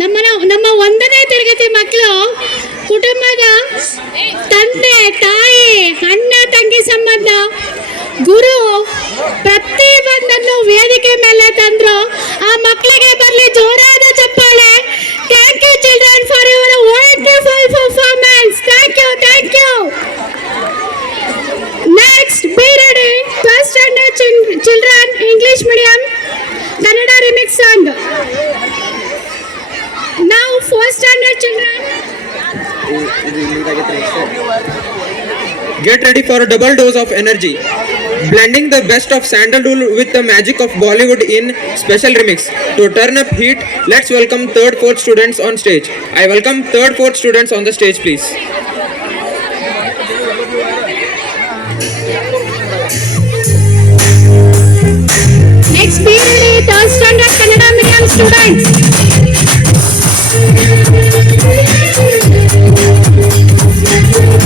ನಮ್ಮ 1ನೇ ತರಗತಿ ಮಕ್ಕಳು ಕುಟುಂಬದ ತಂದೆ ತಾಯಿ ಅಣ್ಣ ತಂಗಿ ಸಂಬಂಧ ಗುರು ಪ್ರತಿಯೊಂದನ್ನು ವೇದಿಕೆ ಮೇಲೆ ತಂದ್ರು. ಆ ಮಕ್ಕಳಿಗೆ ಬರಲಿ ಜೋರಾದ ಚಪ್ಪಾಳೆ. Thank you children for your wonderful performance. Thank you. Next be ready. 12th standard children English medium Kannada remix song. Now 4th standard children. Get ready for a double dose of energy. Blending the best of sandalwood with the magic of Bollywood in special remix. To turn up heat, let's welcome 3rd, 4th students on stage. I welcome 3rd, 4th students on the stage, please. Next be ready. 3rd standard Kannada medium students.